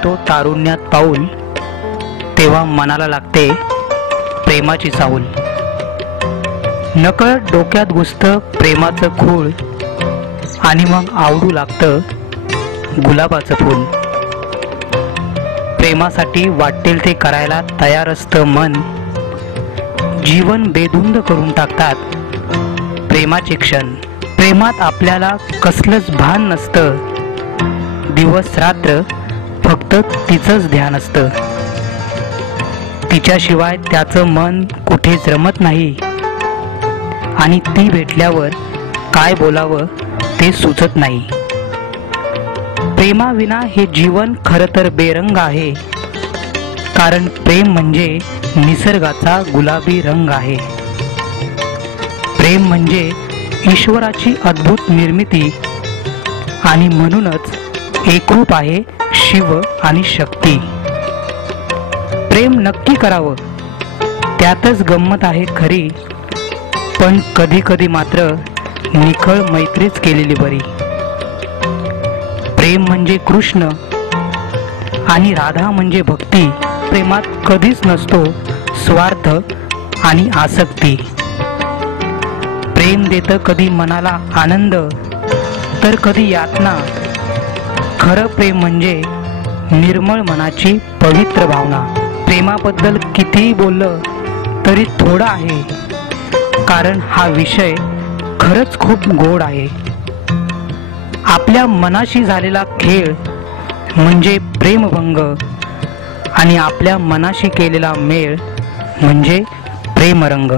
घेतो तारुण्यात पाऊल, तेव्हा मनाला लागते प्रेमाची चाहूल। नकळत डोक्यात घुसतं प्रेमाचं खूळ, आणि मग आवडू लागतं गुलाबाचं फूल। प्रेमासाठी वाटेल ते करायला तयार असतं मन, जीवन बेधुंद करून टाकतात प्रेमाचे क्षण। प्रेमात आपल्याला कसलंच भान नसतं, दिवस रात्र फक्त तिचंच ध्यान असतं। तिच्याशिवाय त्याचं मन कुठेच रमत नाही, आणि ती भेटल्यावर काय बोलावं ते सुचत नाही। प्रेमाविना हे जीवन खरं तर बेरंग आहे, कारण प्रेम म्हणजे निसर्गाचा गुलाबी रंग आहे। प्रेम म्हणजे ईश्वराची अद्भुत निर्मिती, आणि म्हणूनच एकरूप आहे शिव आणि शक्ती। प्रेम नक्की करावं, त्यातच गंमत आहे खरी, पण कधी कधी मात्र निखळ मैत्रीच केलेली बरी। प्रेम म्हणजे कृष्ण आणि राधा म्हणजे भक्ती, प्रेमात कधीच नसतो स्वार्थ आणि आसक्ती। प्रेम देतं कधी मनाला आनंद, तर कधी यातना। खरं प्रेम म्हणजे निर्मळ मनाची पवित्र भावना। प्रेमाबद्दल कितीही बोललं तरी थोडं आहे, कारण हा विषय खरंच खूप गोड आहे। आपल्या मनाशी झालेला खेळ म्हणजे प्रेमभंग, आणि आपल्या मनाशी केलेला मेळ म्हणजे प्रेमरंग।